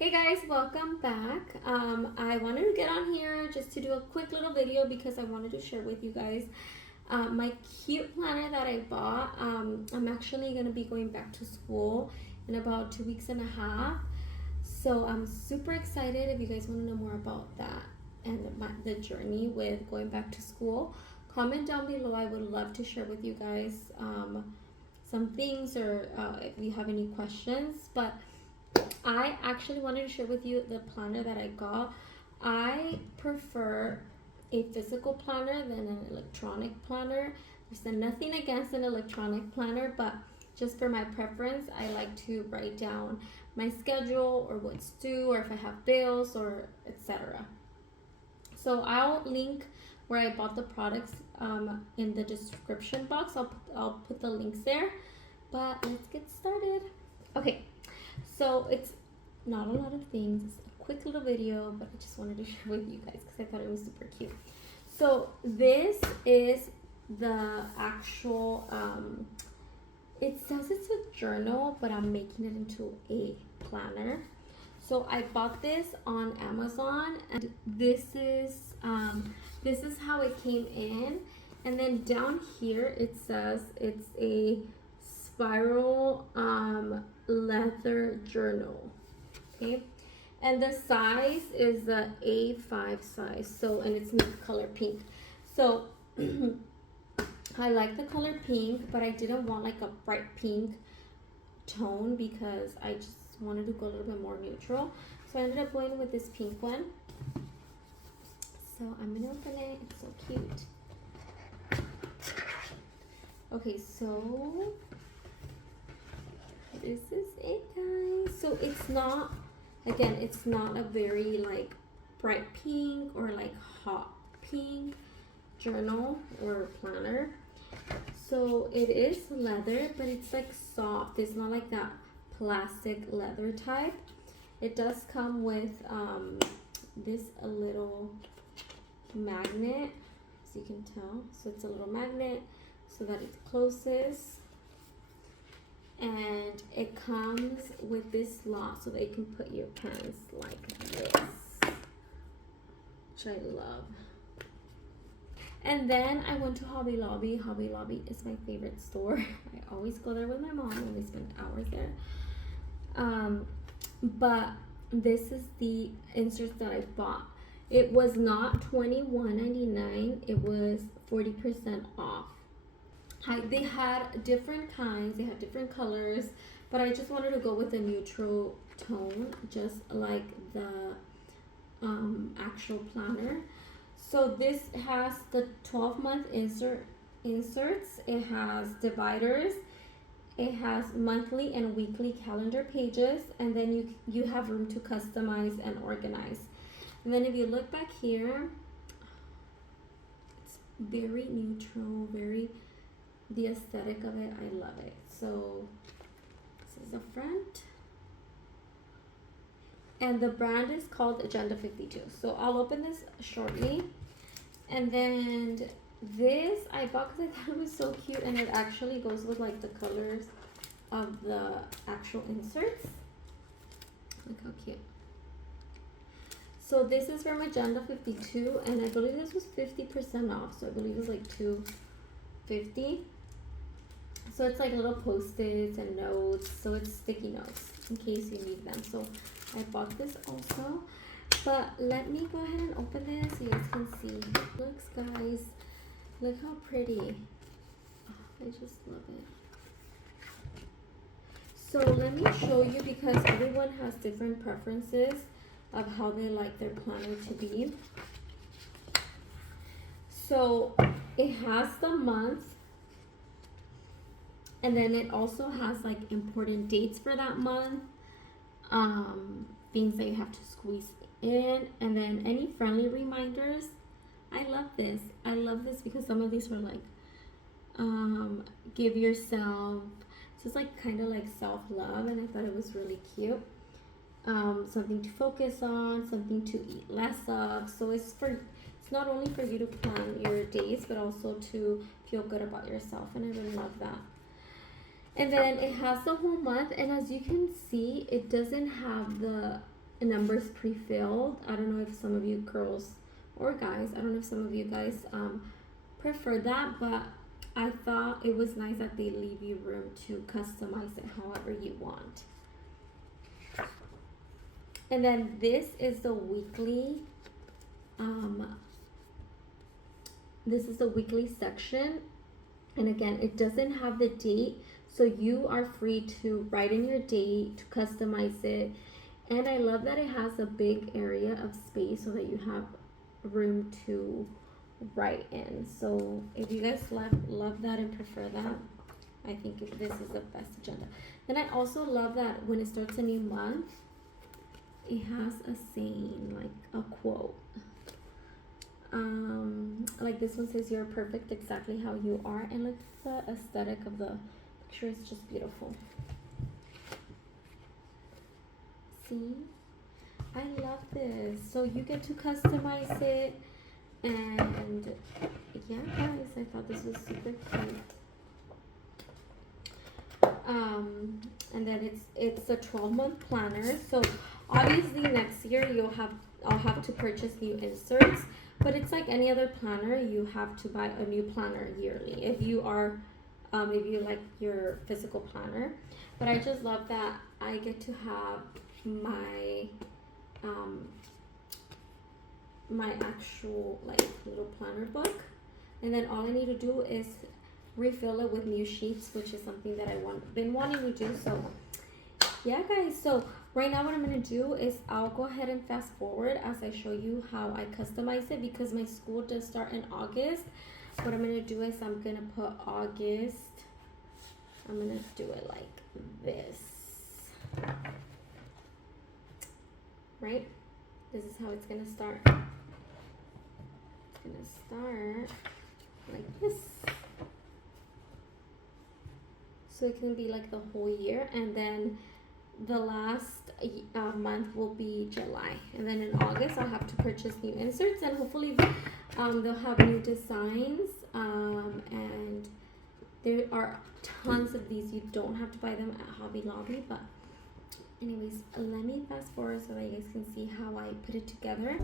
Hey guys, welcome back. I wanted to get on here just to do a quick little video because I wanted to share with you guys my cute planner that I bought. I'm actually going to be going back to school in about 2 weeks and a half. So I'm super excited. If you guys want to know more about that and the journey with going back to school, comment down below. I would love to share with you guys some things or if you have any questions. But I actually wanted to share with you the planner that I got. I prefer a physical planner than an electronic planner. There's nothing against an electronic planner, but just for my preference, I like to write down my schedule or what's due or if I have bills or etc. So I'll link where I bought the products in the description box. I'll put the links there. But let's get started. Okay, so it's not a lot of things. It's a quick little video, but I just wanted to share with you guys because I thought it was super cute. So this is the actual, it says it's a journal, but I'm making it into a planner. So I bought this on Amazon, and this is how it came in. And then down here it says it's a spiral leather journal. Okay, and the size is the A5 size. So, and it's in the color pink. So I like the color pink, but I didn't want like a bright pink tone because I just wanted to go a little bit more neutral. So I ended up going with this pink one. So I'm gonna open it. It's so cute. Okay, so this is it, guys. So it's not, again, it's not a very like bright pink or like hot pink journal or planner. So it is leather, but it's like soft. It's not like that plastic leather type. It does come with this a little magnet, as you can tell. So it's a little magnet so that it closes. And it comes with this lock so that you can put your pens like this, which I love. And then I went to Hobby Lobby. Hobby Lobby is my favorite store. I always go there with my mom and we spend hours there. But this is the inserts that I bought. It was not $21.99. It was 40% off. They had different kinds, they had different colors, but I just wanted to go with a neutral tone, just like the actual planner. So this has the 12-month inserts, it has dividers, it has monthly and weekly calendar pages, and then you have room to customize and organize. And then if you look back here, it's very neutral, the aesthetic of it, I love it. So this is the front, and the brand is called Agenda 52. So I'll open this shortly. And then this I bought because I thought it was so cute, and it actually goes with like the colors of the actual inserts. Look how cute. So this is from Agenda 52, and I believe this was 50% off. So I believe it was like $2.50. So it's like little post-its and notes. So it's sticky notes in case you need them. So I bought this also. But let me go ahead and open this so you guys can see. Looks, guys. Look how pretty. Oh, I just love it. So let me show you because everyone has different preferences of how they like their planner to be. So it has the month. And then it also has like important dates for that month, things that you have to squeeze in, and then any friendly reminders. I love this. I love this because some of these were like, give yourself, so it's like kind of like self-love, and I thought it was really cute. Something to focus on, something to eat less of. So it's not only for you to plan your days, but also to feel good about yourself, and I really love that. And then it has the whole month, and as you can see, it doesn't have the numbers pre-filled. I don't know if some of you girls or guys, I don't know if some of you guys prefer that, but I thought it was nice that they leave you room to customize it however you want. And then this is the weekly section, and again, it doesn't have the date, so you are free to write in your date, to customize it. And I love that it has a big area of space so that you have room to write in. So if you guys love that and prefer that, I think this is the best agenda. Then I also love that when it starts a new month, it has a saying, like a quote. Like this one says, "You're perfect exactly how you are," and look at the aesthetic of the picture, it's just beautiful. See, I love this. So you get to customize it, and yeah, guys, I thought this was super cute. And then it's a 12-month planner. So obviously next year I'll have to purchase new inserts, but it's like any other planner. You have to buy a new planner yearly if you like your physical planner. But I just love that I get to have my my actual like little planner book, and then all I need to do is refill it with new sheets, which is something that been wanting to do. So yeah, guys, so right now what I'm going to do is I'll go ahead and fast forward as I show you how I customize it, because my school does start in August. What I'm going to do is I'm going to put August, I'm going to do it like this, right? This is how it's going to start. It's going to start like this. So it can be like the whole year, and then the last month will be July, and then in August I'll have to purchase new inserts, and hopefully they'll have new designs, and there are tons of these. You don't have to buy them at Hobby Lobby, but anyways, let me fast forward so that you guys can see how I put it together.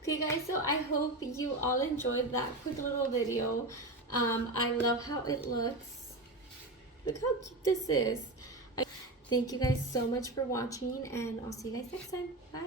Okay guys, so I hope you all enjoyed that quick little video. I love how it looks. Look how cute this is. Thank you guys so much for watching, and I'll see you guys next time. Bye.